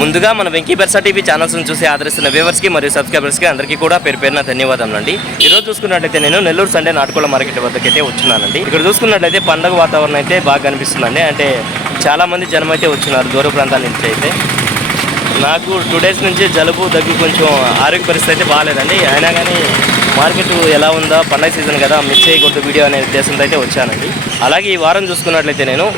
ముందుగా మన వెంకీ బెర్సా టీవీ ఛానల్స్ని చూసి ఆదరిస్తున్న వ్యూవర్స్కి మరియు సబ్స్క్రైబర్స్కి అందరికీ కూడా పేరు పేరున ధన్యవాదాలండి. ఈరోజు చూసుకున్నట్లయితే నేను నెల్లూరు సండే నాటుకోళ్ల మార్కెట్ వద్దకైతే వచ్చున్నానండి. ఇక్కడ చూసుకున్నట్లయితే పండుగ వాతావరణం అయితే బాగా కనిపిస్తుందండి. అంటే చాలామంది జనం అయితే వచ్చినారు దూర ప్రాంతాల నుంచి అయితే. నాకు 2 days నుంచి జలుబు దగ్గు కొంచెం ఆరోగ్య పరిస్థితి అయితే బాగాలేదండి. అయినా కానీ మార్కెట్ ఎలా ఉందో పండగ సీజన్ కదా మిస్ చేయకూడదు వీడియో అనే ఉద్దేశంతో అయితే వచ్చానండి. అలాగే ఈ వారం చూసుకున్నట్లయితే నేను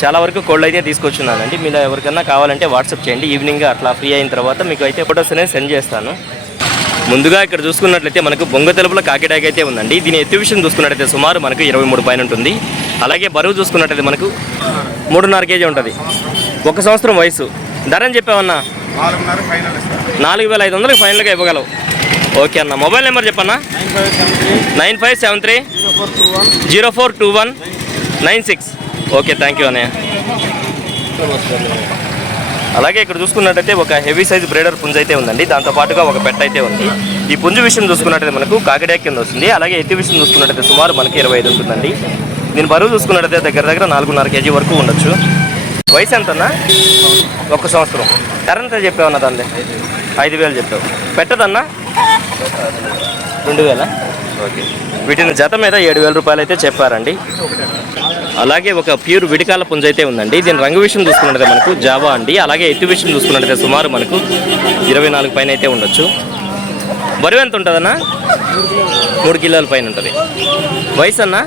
చాలా వరకు కోళ్ళు అయితే తీసుకొచ్చున్నానండి. మీరు ఎవరికన్నా కావాలంటే వాట్సాప్ చేయండి. ఈవినింగ్ అట్లా ఫ్రీ అయిన తర్వాత మీకు అయితే ఫొటోస్ అనేది సెండ్ చేస్తాను. ముందుగా ఇక్కడ చూసుకున్నట్లయితే మనకు బొంగ తెలుపుల కాకిడాగ్ అయితే ఉందండి. దీని ఎత్తు విషయం చూసుకున్నట్లయితే సుమారు మనకు 23 పైన ఉంటుంది. అలాగే బరువు చూసుకున్నట్లయితే మనకు 3.5 kg ఉంటుంది. 1 సంవత్సరం వయసు. ధర అని చెప్పావన్నా 4,500 ఫైనల్గా ఇవ్వగలవు. ఓకే అన్న. మొబైల్ నెంబర్ చెప్పన్నా 9573 0421 96. ఓకే, థ్యాంక్ యూ అన్నయ్య. అలాగే ఇక్కడ చూసుకున్నట్టయితే ఒక హెవీ సైజ్ బ్రేడర్ పుంజు అయితే ఉందండి. దాంతోపాటుగా ఒక పెట్ట అయితే ఉంది. ఈ పుంజు విషయం చూసుకున్నట్టయితే మనకు కాకిడాగ్ కింద వస్తుంది. అలాగే ఎత్తి విషయం చూసుకున్నట్టయితే సుమారు మనకి 25 ఉంటుందండి. దీని బరువు చూసుకున్నట్టయితే దగ్గర 4.5 kg వరకు ఉండొచ్చు. వయసు ఎంతన్నా? 1 సంవత్సరం. ధర ఎంత చెప్పావన్నా? దాన్ని 5,000 చెప్పావు. పెట్టదన్నా 2,000. ఓకే. వీటిని జత మీద 7,000 రూపాయలు అయితే చెప్పారండి. అలాగే ఒక ప్యూర్ విడికాల పుంజు అయితే ఉందండి. దీని రంగు విషయం చూసుకున్నట్టయితే మనకు జావా అండి. అలాగే ఎత్తు విషయం చూసుకున్నట్టయితే సుమారు మనకు 24 పైన అయితే ఉండొచ్చు. బరువు ఎంత ఉంటుందన్నా? 3 కిలోల పైన ఉంటుంది. వయసు అన్నా?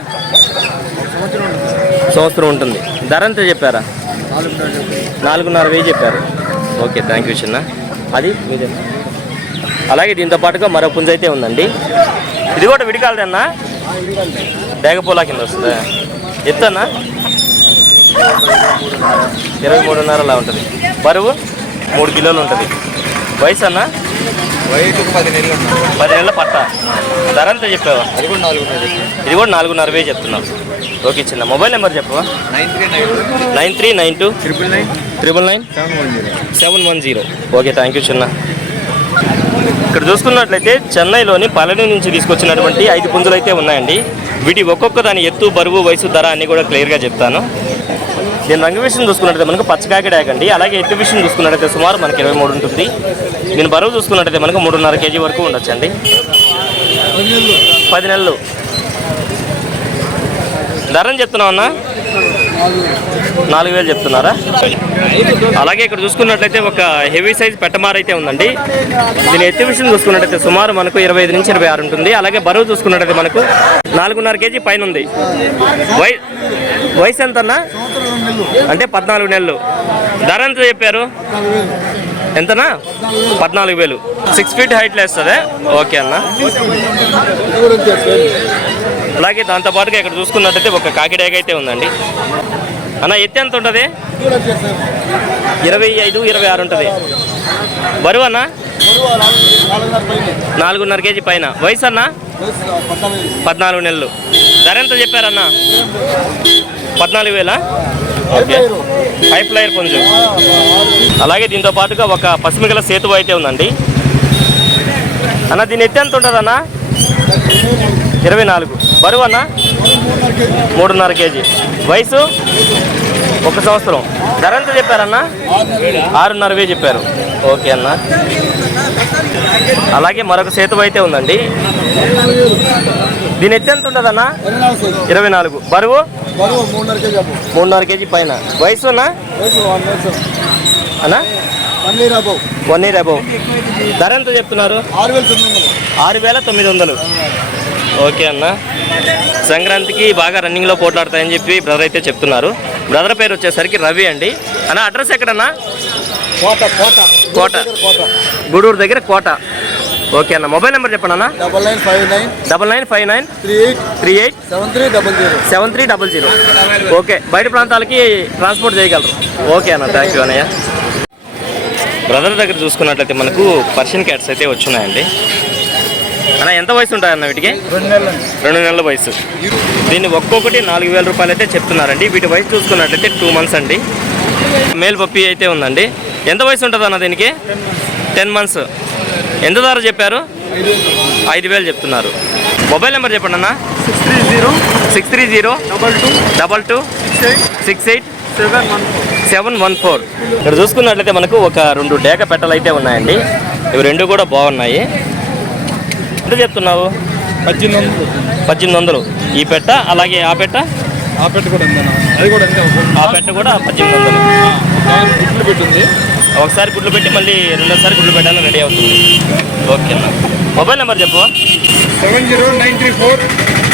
సంవత్సరం ఉంటుంది. ధర ఎంత చెప్పారా? 4,500 చెప్పారు. ఓకే, థ్యాంక్ యూ చిన్న. అది మీదే. అలాగే దీంతో పాటుగా మరో పుంజు అయితే ఉందండి. ఇది కూడా విడికాలదన్నా? డేగపోలా కింద వస్తుందా? ఎత్తన్నా 23.5 అలా ఉంటుంది. బరువు 3 కిలోలు ఉంటుంది. వయసు అన్నా? వయసు 10 నెలలు. 10 నెలల పట్ట. ధర ఎంత చెప్పావా? అది కూడా 4,500. ఇది కూడా 4,500 చెప్తున్నావు. ఓకే చిన్న. మొబైల్ నెంబర్ చెప్పవా? 9392 999 710. ఓకే, థ్యాంక్ యూ చిన్న. ఇక్కడ చూసుకున్నట్లయితే చెన్నైలోని పళని నుంచి తీసుకొచ్చినటువంటి 5 పుంజులు అయితే ఉన్నాయండి. వీటి ఒక్కొక్క దాని ఎత్తు, బరువు, వయసు, ధర అన్నీ కూడా క్లియర్గా చెప్తాను. దీని రంగు విషయం చూసుకున్నట్టయితే మనకు పచ్చకాకిడాగ్ అండి. అలాగే ఎత్తు విషయం చూసుకున్నట్టయితే సుమారు మనకి 23 ఉంటుంది. దీని బరువు చూసుకున్నట్టయితే మనకు 3.5 kg వరకు ఉండొచ్చండి. 10 నెలలు. ధర అని చెప్తున్నావు అన్న? 4,000 చెప్తున్నారా? అలాగే ఇక్కడ చూసుకున్నట్లయితే ఒక హెవీ సైజ్ పెట్టమార అయితే ఉందండి. దీని ఎత్తు విషయం చూసుకున్నట్టయితే సుమారు మనకు 25 నుంచి 26 ఉంటుంది. అలాగే బరువు చూసుకున్నట్టయితే మనకు 4.5 kg పైన ఉంది. వయసు ఎంతన్నా? అంటే 14 నెలలు. ధర ఎంత చెప్పారు? ఎంతనా? 14,000. 6 feet హైట్లో వేస్తుంది. ఓకే అన్న. అలాగే దాంతోపాటుగా ఇక్కడ చూసుకున్నట్టయితే ఒక కాకిడాగ్ అయితే ఉందండి. అన్న ఎత్తు ఎంత ఉంటుంది? 25, 26 ఉంటుంది. బరువు అన్న? 4.5 kg పైన. వయసు అన్న? 14 నెలలు. ధర ఎంత చెప్పారన్న? 14,000. ఓకే. హై ఫ్లైర్ పుంజు. అలాగే దీంతో పాటుగా ఒక పసిమిగల సేతువ అయితే ఉందండి. అన్న దీని ఎత్తు ఎంత ఉంటుంది అన్న? 24. బరువు అన్న? 3.5 kg. వయసు 1 సంవత్సరం. ధర ఎంత చెప్పారన్న? 6,500 చెప్పారు. ఓకే అన్న. అలాగే మరొక సేతువ అయితే ఉందండి. దీని ఎత్తు ఎంత ఉంటుంది అన్న? 24. బరువు 3.5 kg పైన. వయసు అన్న? 1 year above. ధర ఎంత చెప్తున్నారు? 6,900. ఓకే అన్న. సంక్రాంతికి బాగా రన్నింగ్లో పోట్లాడతాయని చెప్పి బ్రదర్ అయితే చెప్తున్నారు. బ్రదర్ పేరు వచ్చేసరికి రవి అండి. అన్న అడ్రస్ ఎక్కడన్నా? కోట, గూడూరు దగ్గర కోట. ఓకే అన్న. మొబైల్ నెంబర్ చెప్పండి అన్న. 9959 38 7300. ఓకే, బయట ప్రాంతాలకి ట్రాన్స్పోర్ట్ చేయగలరు. ఓకే అన్న, థ్యాంక్ యూ అన్నయ్య. బ్రదర్ దగ్గర చూసుకున్నట్లయితే మనకు పర్షియన్ క్యాట్స్ అయితే వచ్చున్నాయండి. అన్న ఎంత వయసు ఉంటాయన్న వీటికి? 2 నెలల వయసు. దీన్ని ఒక్కొక్కటి 4,000 రూపాయలు అయితే చెప్తున్నారండి. వీటి వయసు చూసుకున్నట్లయితే 2 months అండి. మేల్ పప్పి అయితే ఉందండి. ఎంత వయసు ఉంటుంది అన్న దీనికి? 10 months. ఎంత ధర చెప్పారు? 5,000 చెప్తున్నారు. మొబైల్ నెంబర్ చెప్పండి అన్న. 630 22 68 714. ఇక్కడ చూసుకున్నట్లయితే మనకు ఒక 2 డేక పెట్టలు అయితే ఉన్నాయండి. ఇవి 2 కూడా బాగున్నాయి. ఎంత చెప్తున్నావు? 1800. ఈ పెట్ట అలాగే ఆ పెట్ట కూడా ఉందన్న, అది కూడా అంతే. ఆ పెట్ట కూడా 1800. గుడ్లు పెట్టింది. ఒకసారి గుడ్లు పెట్టి మళ్ళీ రెండోసారి గుడ్లు పెట్టాలని రెడీ అవుతుంది. ఓకే అన్న. మొబైల్ నెంబర్ చెప్పు.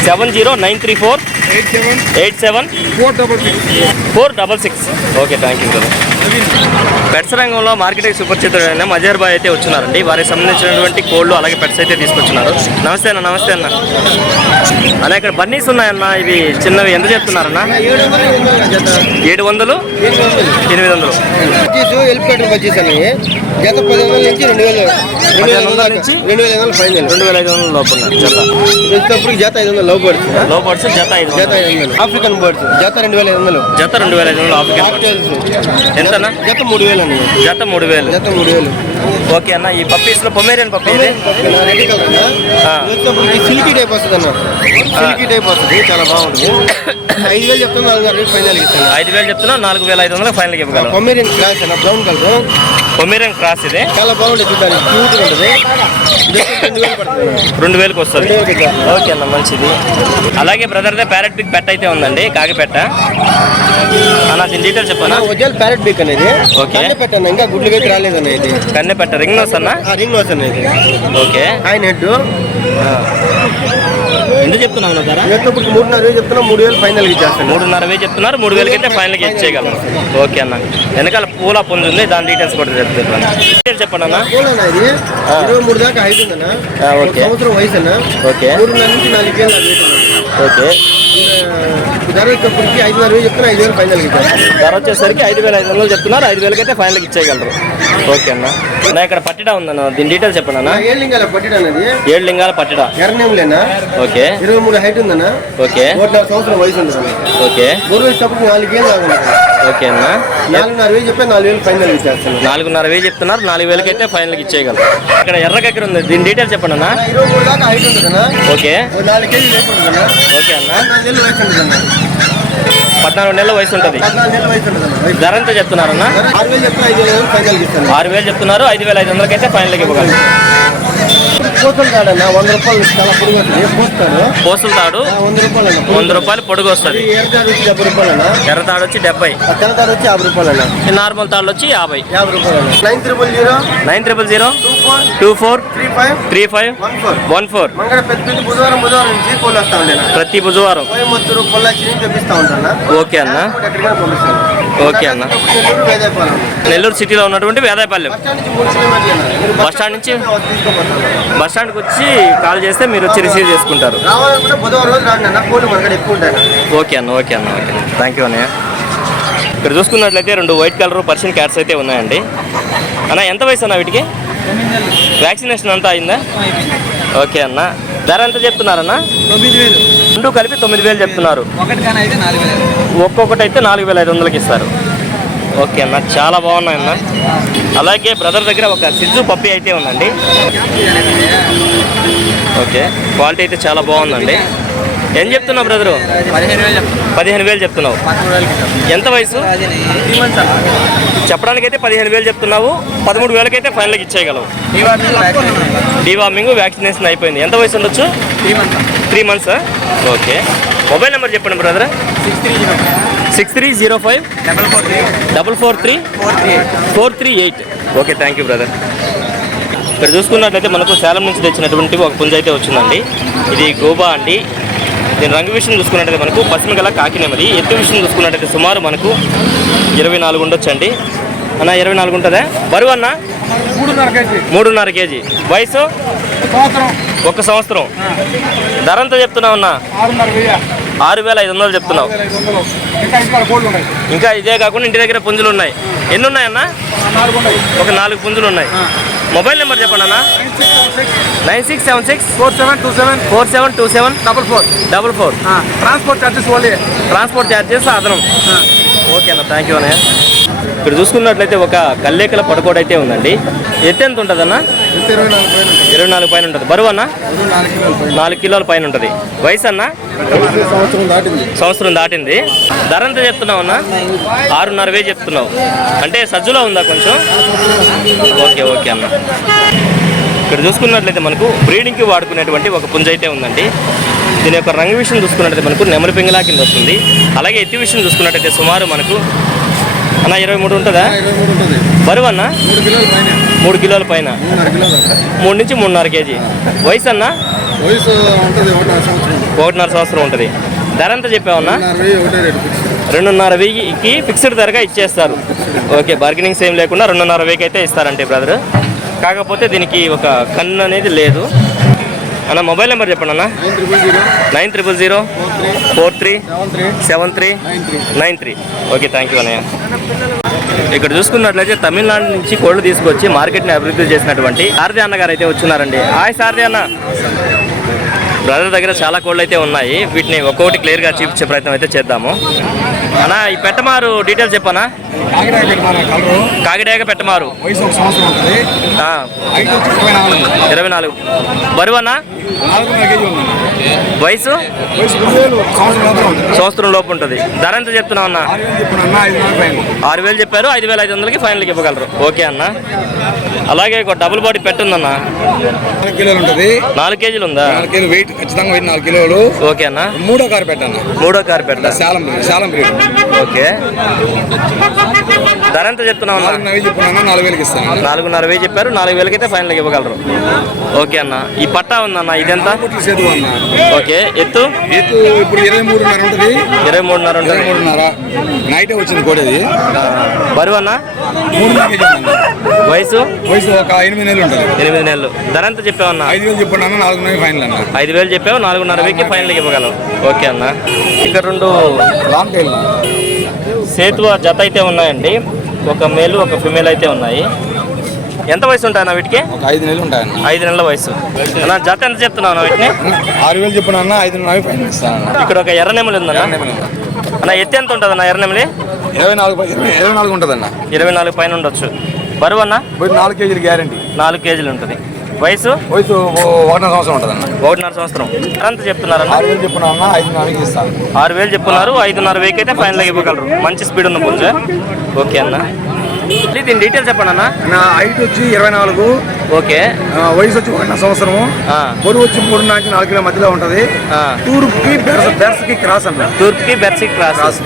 70934 87 466. Okay, thank you brother. Pets రంగంలో మార్కెటింగ్ సూపర్ చిత్రుడైన మజర్ బాయ్ అయితే వచ్చున్నారండి. వారికి సంబంధించినటువంటి కోళ్ళు అలాగే పెట్స్ అయితే తీసుకొచ్చున్నారు. నమస్తే అన్న. నమస్తే అన్న. అన్న ఇక్కడ బన్నీస్ ఉన్నాయన్న, ఇవి చిన్నవి ఎంత చెప్తున్నారన్న? 700 800. జత 10,000 నుంచి 2,500 నుంచి 2,500 ఫైనల్. 2,500 లోపల జత. వచ్చేటప్పుడు జత 500 లవ్ బర్డ్స్. లో బర్డ్స్ జత 500. జత 500. ఆఫ్రికన్ బర్డ్స్ జత 2,500. జత 2,500 ఆఫ్రికన్ బర్డ్స్. ఎంతన్నా? జత 3,000 అండి. జత 3,000. జత 3,000. ఓకే అన్న. ఈ పప్పీస్ లో పొమేరియన్ పప్పీ ఇది రెడ్ కలర్ వచ్చేటప్పుడు సిల్కీ టైప్ వస్తుంది అన్న. సిల్కీ టైప్ వస్తుంది, చాలా బాగుంటుంది. 5,000 చెప్తాను, 4,500 ఫైనల్ ఇస్తాను. 5,000 చెప్తున్నా, 4,500 ఫైనల్ ఇవ్వగలరు. పొమేరియన్ క్రాస్ అన్న, బ్రౌన్ కలర్. పొమేరియన్ క్రాస్ ఇది చాలా బాగుంటుంది, చూడడానికి క్యూట్గా ఉంటుంది. 2,000 పడుతుంది. 2,000కి వస్తుంది. ఓకే అన్న, మంచిది. అలాగే బ్రదర్దే ప్యారెట్ బిగ్ పెట్ట అయితే ఉందండి, కాకిపెట్ట అన్న. దీని డీటెయిల్స్ చెప్పనా? ఒరిజినల్ ప్యారెట్ బీక్ అనేది. ఓకే. పెట్టాను, ఇంకా గుడ్లు అయితే రాలేదన్న. ఇది కన్నెపెట్ట రింగ్ నోస్ అన్న. రింగ్ నోస్ అనేది. ఓకే. ఆయన హెడ్ ఎంత చెప్తున్నావు ధర? ఇప్పుడు 3,500 చెప్తున్నా, 3,000 ఫైనల్ ఇచ్చేస్తాను. 3,500 చెప్తున్నారు, 3,000కి అయితే ఫైనల్కి ఇచ్చేయగలరు. ఓకే అన్న. వెనకాల పూల పుంజు ఉంది, దాని డీటెయిల్స్ కూడా చెప్తాను. డీటెయిల్స్ చెప్పండి అన్న. ఇది 23 దాకా హైట్ ఉందన్న. ఓకే. సంవత్సరం వయసు అన్న. ఓకే. 3,500 నుంచి 4,000 వెయిట్ ఉంది. ఓకే. ధర వచ్చేప్పటికి 5,500 చెప్తున్నా, 5,000 ఫైనల్ ఇచ్చేస్తాను. ధర వచ్చేసరికి 5,500 చెప్తున్నారు, 5,000కి అయితే ఫైనల్కి ఇచ్చేయగలరు. ఓకే అన్న. నా ఇక్కడ పట్టిడా ఉందన్న, దీని డీటెయిల్స్ చెప్పండి అన్న. 7 లింగాల పట్టిడ అనేది. 7 లింగాల పట్టిడా. ఎర్రనేములేనా. ఓకే. 23 హైట్ ఉందన్న. ఓకే. 1,5 సంవత్సరం వయసు ఉంది. ఓకే. బరువు వచ్చేటప్పుడు 4,000 దాకా. ఓకే అన్న. 4,500 చెప్పి 4,000 ఫైనల్ ఇచ్చేస్తాను. 4,500 చెప్తున్నారు, 4,000కి అయితే ఫైనల్కి ఇచ్చేయగలరు. ఇక్కడ ఎర్ర కక్కర ఉంది, దీని డీటెయిల్స్ చెప్పండి అన్న. 23 దాకా హైట్ ఉంటుందన్న. ఓకే. 4 కేజీ వెయిట్ ఉంటుందన్న. ఓకే అన్న. 14 వయసు ఉంటుందన్న. 14 నెలల వయసు ఉంటుంది. 14 వయసు ఉంటుందన్న. ధర ఎంత చెప్తున్నారన్న? 6,000 చెప్తే 5,000 ఫైనల్ ఇస్తాను. 6,000 చెప్తున్నారు, 5,500 అయితే ఫైనల్కి ఇవ్వగలరు. పోతులు తాడన్న 100 రూపాయలు చాలా పొడుగు వస్తుంది. పోస్తాడు పోసులు తాడు 100 రూపాయలు అన్న. 100 రూపాయలు పొడుగు వస్తుంది. ఎర్రతాడు వచ్చి 70 రూపాయలు అన్న. ఎర్ర తాడు వచ్చి 70. తెల్లతాడు వచ్చి 50 రూపాయలు అన్న. ఈ నార్మల్ తాళ్ళు వచ్చి 50. 50 రూపాయలు అన్న. 900 900 24 35 35 14. 14. మంగళ పెద్ద బుధవారం నుంచి కోళ్ళు వస్తా ఉండే ప్రతి బుధవారం. కోయమత్తూరు పొల్లాచి నుంచి తెప్పిస్తా ఉంటాను. ఓకే అన్న. ఎక్కడికైనా పంపిస్తాను. ఓకే అన్న. వేదాయపాలెం నెల్లూరు సిటీలో ఉన్నటువంటి వేదాయపాలెం బస్ స్టాండ్ నుంచి 3 కిలోమీటర్లు. బస్ స్టాండ్ నుంచి తీసుకోపోతాను. బస్ స్టాండ్కి వచ్చి కాల్ చేస్తే మీరు వచ్చి రిసీవ్ చేసుకుంటారు. రావాలనుకుంటే బుధవారం రోజు రాండి అన్న. కోళ్ళు మన కాడ ఎక్కువ ఉంటాయి. ఓకే అన్న. ఓకే అన్న. ఓకే. థ్యాంక్ యూ అన్నయ్య. ఇక్కడ చూసుకున్నట్లయితే 2 వైట్ కలర్ పర్షియన్ క్యాట్స్ అయితే ఉన్నాయండి. అన్న ఎంత వయసు అన్న వీటికి? వ్యాక్సినేషన్ అంతా అయిందా? ఓకే అన్న. ధర ఎంత చెప్తున్నారన్న? 9,000. 2 కలిపి 9,000 చెప్తున్నారు. ఒక్కొక్కటి అయితే 4,500కి ఇస్తారు. ఓకే అన్న, చాలా బాగున్నాయన్న. అలాగే బ్రదర్ దగ్గర ఒక సిజ్జు పప్పి అయితే ఉందండి. ఓకే, క్వాలిటీ అయితే చాలా బాగుందండి. ఏం చెప్తున్నావు బ్రదరు? 15,000 చెప్తున్నావు. ఎంత వయసు? చెప్పడానికి అయితే 15,000 చెప్తున్నావు, 13,000కి అయితే ఫైనల్కి ఇచ్చేయగలవు. డీవార్మింగ్ వ్యాక్సినేషన్ అయిపోయింది. ఎంత వయసు ఉండొచ్చు? 3 months. ఓకే. మొబైల్ నెంబర్ చెప్పండి brother. 6305 443 438. Okay, thank you brother. ఇక్కడ చూసుకున్నట్లయితే మనకు సేలం నుంచి తెచ్చినటువంటి ఒక పుంజ అయితే వచ్చిందండి. ఇది గోబా అండి. దీని రంగు విషయం చూసుకున్నట్టయితే మనకు పశ్చిమ గల కాకినెమలి. ఎత్తు విషయం చూసుకున్నట్టయితే సుమారు మనకు 24 ఉండొచ్చు అండి. అన్న 24 ఉంటుందా? బరువు అన్న 3.5 కేజీ. వయసు 1 సంవత్సరం. ధర ఎంత చెప్తున్నావు అన్న? 6,500 చెప్తున్నావు. ఇంకా ఇదే కాకుండా ఇంటి దగ్గర పుంజులు ఉన్నాయి. ఎన్ని ఉన్నాయన్న? ఒక 4 పుంజులు ఉన్నాయి. మొబైల్ నెంబర్ చెప్పండి అన్న. 9676 4727 44. Transport charges only. Transport charges అదనం. ఓకే అన్న, థ్యాంక్ యూ అన్నయ్య. ఇక్కడ చూసుకున్నట్లయితే ఒక కల్లేకల పడకోడ అయితే ఉందండి. ఎత్తు ఎంత ఉంటుందన్న? 24 పైన ఉంటుంది. బరువు అన్న? 4 కిలోల పైన ఉంటుంది. వయసు అన్న? సంవత్సరం దాటింది. ధర ఎంత చెప్తున్నావు అన్న? 6,500 చెప్తున్నావు. అంటే సజ్జులో ఉందా కొంచెం? ఓకే ఓకే అన్న. ఇక్కడ చూసుకున్నట్లయితే మనకు బ్రీడింగ్కి వాడుకునేటువంటి ఒక పుంజ అయితే ఉందండి. దీని యొక్క రంగు విషయం చూసుకున్నట్లయితే మనకు నెమలి పింగళా కింద వస్తుంది. అలాగే ఎత్తి విషయం చూసుకున్నట్లయితే సుమారు మనకు అన్న 23 ఉంటుందా? బరువు అన్న? 3 కిలోల పైన, 3 నుంచి 3.5 కేజీ. వయసు అన్న? 1.5 సంవత్సరం ఉంటుంది. ధర ఎంత చెప్పావన్నా? 2,500కి ఫిక్స్డ్ ధరగా ఇచ్చేస్తారు. ఓకే, బార్గెనింగ్స్ ఏం లేకుండా 2,500 అయితే ఇస్తారంటే బ్రదర్. కాకపోతే దీనికి ఒక కన్ను అనేది లేదు అన్న. మొబైల్ నెంబర్ చెప్పండి అన్న. 9000 437393 ఓకే, థ్యాంక్ యూ అన్నయ్య. ఇక్కడ చూసుకున్నట్లయితే తమిళనాడు నుంచి కోళ్ళు తీసుకొచ్చి మార్కెట్ని అభివృద్ధి చేసినటువంటి సారథి అన్నగారు అయితే వచ్చున్నారండి. హాయ్ సారథి అన్న. బ్రదర్ దగ్గర చాలా కోళ్ళు అయితే ఉన్నాయి. వీటిని ఒక్కొక్కటి క్లియర్గా చూపించే ప్రయత్నం అయితే చేద్దాము అన్న. ఈ పెట్టమారు డీటెయిల్స్ చెప్పనా? కాకిడేగ పెట్టమారు, 24. బరువు అన్న? వయసు సంవత్సరం లోపు ఉంటుంది. ధర ఎంత చెప్తున్నావు అన్న? 6,000 చెప్పారు. 5,500కి ఫైనల్కి ఇవ్వగలరు. ఓకే అన్న. అలాగే ఒక డబుల్ బాడీ పెట్టుందన్న. 4 కిలోలు ఉంటుంది. 4 కేజీలు ఉందా? 4 కిలో వెయిట్ ఖచ్చితంగా వెయిట్ 4 కిలోలు. ఓకే అన్న. 3వ కారు పెట్టాను. 3వ కారు పెట్టా. శాలం బ్రీడ్. ఓకే, ధర ఎంత చెప్తున్నావు అన్న? 4,000 ఇస్తాను. 4,500 చెప్పారు. 4,000కి అయితే ఫైనల్కి ఇవ్వగలరు. ఓకే అన్న. ఈ పట్టా ఉందన్న, ఇదెంత? ఓకే, ఎత్తు ఇప్పుడు 23.5 ఉంటుంది. 23.5 ఉంటుంది. 23.5 నైటే వచ్చింది కోడేది. బరువు అన్న? 3.5 కేజీ. వయసు ఒక 8 నెలలు ఉంటుంది. 8 నెలలు. ధర ఎంత చెప్పావన్నా? 5,000 చెప్పండి. 4,500 ఫైనల్ అన్న. 5,000 చెప్పావు. 4,500కి ఫైనల్కి ఇవ్వగలవు. ఓకే అన్న. ఇక్కడ 2 లాంగ్ టైల్ సేతువ జత అయితే ఉన్నాయండి. ఒక మేలు ఒక ఫిమేల్ అయితే ఉన్నాయి. ఎంత వయసు ఉంటాయన్న వీటికి? ఒక 5 నెలలు ఉంటాయన్న. 5 నెలల వయసు. అన్న జత ఎంత చెప్తున్నావు వీటిని? 6,000 చెప్పండి అన్న. 5,500 ఫైనల్ ఇస్తాను. ఇక్కడ ఒక ఎర్ర నెమలి ఉందన్న. అన్న ఎత్తు ఎంత ఉంటుంది అన్న ఎర్ర నెమలి? 24 ఉంటుందన్న. 24 పైన ఉండొచ్చు. బరువు అన్న? 4 కేజీలు గ్యారంటీ. 4 కేజీలు ఉంటుంది. వయసు 1.5 సంవత్సరం ఉంటుందన్న. 1.5 సంవత్సరం. ఎంత చెప్తున్నారన్న? 6,000 చెప్పున్నా అన్న. 5,500 ఇస్తాను. 6,000 చెప్తున్నారు. 5,500 అయితే ఫైనల్గా ఇవ్వగలరు. మంచి స్పీడ్ ఉన్న పుంజ. ఓకే అన్న. దీని డీటెయిల్స్ చెప్పండి అన్న. నా హైట్ వచ్చి 24. ఓకే, వయసు వచ్చి 1.5 సంవత్సరం. బరువు వచ్చి 3 నుంచి 4 కిలో మధ్యలో ఉంటుంది. తూర్పుకి బెర్స్కి క్రాస్ అన్న. తూర్పుకి బెర్స్కి క్రాస్.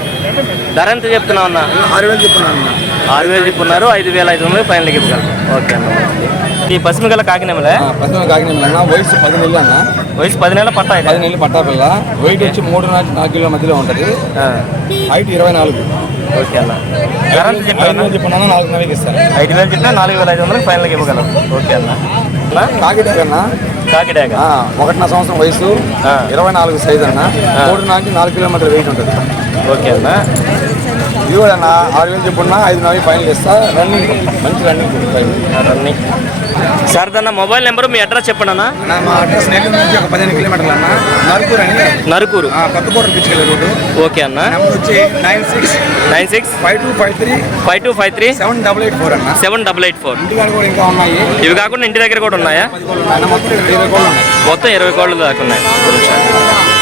ధర ఎంత చెప్తున్నావు అన్న? 6,000 చెప్పున్నా అన్న. 6,000 చెప్పున్నారు. 5,500 ఫైనల్కి ఇవ్వగలరు. ఓకే అన్న. ఈ పసిమిగల కాకినెమలే? కాకినాడ అన్న. వయసు 10 నెలలు అన్న. వయసు 10 నెలల పట్టా. 10 నెలలు పట్టా పిల్ల. వెయిట్ వచ్చి 3 నుంచి 4 కిలో మధ్యలో ఉంటుంది. హైట్ 24. ఓకే అన్న. ధర ఎంత చెప్పాను? 4,500 ఇస్తాను. 5,000 చెప్పినా 4,500 ఫైనల్కి ఇవ్వగలరు. ఓకే అన్న. కాకిడాగ అన్న. కాకిడాగ 1.5 సంవత్సరం వయసు. 24 సైజ్ అన్న. 3 నుంచి 4 కిలోమీటర్ వెయిట్ ఉంటుంది. ఓకే అన్న. ఇది కూడా అన్న 6,000 చెప్పున్నా. 5,000 ఫైనల్ ఇస్తా. రన్నింగ్ మంచి రన్నింగ్. సరదన్న మొబైల్ నెంబరు మీ అడ్రస్ చెప్పండి అన్న. మా అడ్రస్ నెల్లూరు నుంచి ఒక 15 కిలోమీటర్లు అన్న. నరుకూరు అని. నరుకూరు కొత్తకోట పిచ్చుకెళ్ళే రోడ్డు. ఓకే అన్న. నెంబర్ వచ్చి 96 5253 7884 అన్న. 7884. ఇంటికాడ కూడా ఇంకా ఉన్నాయి. ఇవి కాకుండా ఇంటి దగ్గర కూడా ఉన్నాయా? మొత్తం 20 కోళ్ళు ఉన్నాయి. మొత్తం 20 కోళ్ళు దాకా ఉన్నాయి.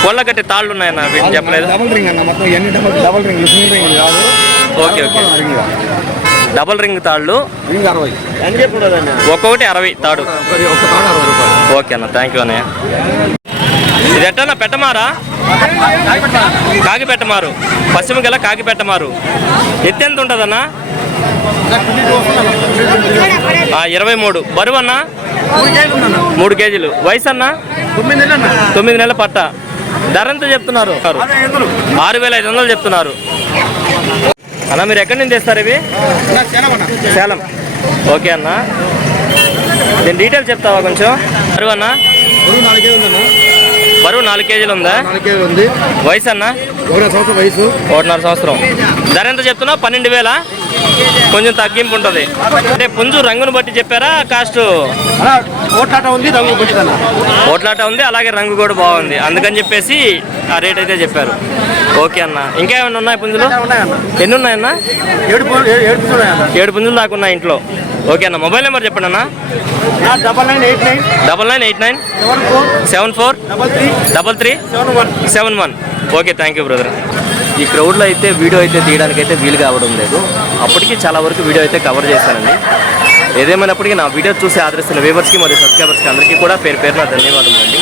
కోళ్ళ గట్టి తాళ్ళు ఉన్నాయన్న. వీటిని చెప్పలేదు. డబుల్ రింగ్ అన్న. మొత్తం ఎన్ని డబుల్ రింగ్ సింగిల్ రింగ్ కాదు. Okay okay. డబుల్ రింగ్ తాళ్ళు. రింగ్ 60. ఒక్కొక్కటి 60 తాడు. ఒక తాడు 60 రూపాయలు. ఓకే అన్న, థ్యాంక్ యూ అన్నయ్య. ఇది ఎట్టన్నా పెట్టమారా? కాకి పెట్టమారు. పశ్చిమ గల కాకి పెట్టమారు. ఎత్తు ఎంత ఉంటుందన్నా? 23. బరువు అన్న? 3 కేజీలు. వయసు అన్న? 9 నెలల పట్ట. ధర ఎంత చెప్తున్నారు? 6,500 చెప్తున్నారు. అన్న మీరు ఎక్కడి నుంచి తెస్తారు ఇవి? సేలం. ఓకే అన్న. దీని డీటెయిల్స్ చెప్తావా కొంచెం? బరువు అన్న? బరువు 4 కేజీలు ఉందా? 4 కేజీలు ఉంది. వయసు అన్న? 1.5 సంవత్సరం వయసు. 1.5 సంవత్సరం. ధర ఎంత చెప్తున్నావు? 12,000. కొంచెం తగ్గింపు ఉంటుంది. అంటే పుంజు రంగును బట్టి చెప్పారా కాస్ట్? కోట్లాట ఉంది, రంగు పెట్టిందన్న. పోట్లాట ఉంది, అలాగే రంగు కూడా బాగుంది, అందుకని చెప్పేసి ఆ రేట్ అయితే చెప్పారు. ఓకే అన్న. ఇంకా ఏమైనా ఉన్నాయి పుంజులు? ఎన్ని ఉన్నాయన్న? 7 పుంజులు దాకా ఉన్నాయి ఇంట్లో. ఓకే అన్న. మొబైల్ నెంబర్ చెప్పండి అన్న. 9989 74 33 71. Okay, thank you brother. ఈ క్రౌడ్లో అయితే వీడియో అయితే తీయడానికి అయితే వీలు కావడం లేదు. అప్పటికి చాలా వరకు వీడియో అయితే కవర్ చేశానండి. ఏదేమైనప్పటికీ నా వీడియో చూసి ఆదరిస్తున్న వ్యూవర్స్కి మరియు సబ్స్క్రైబర్స్కి అందరికీ కూడా పేరు పేరున ధన్యవాదములండి.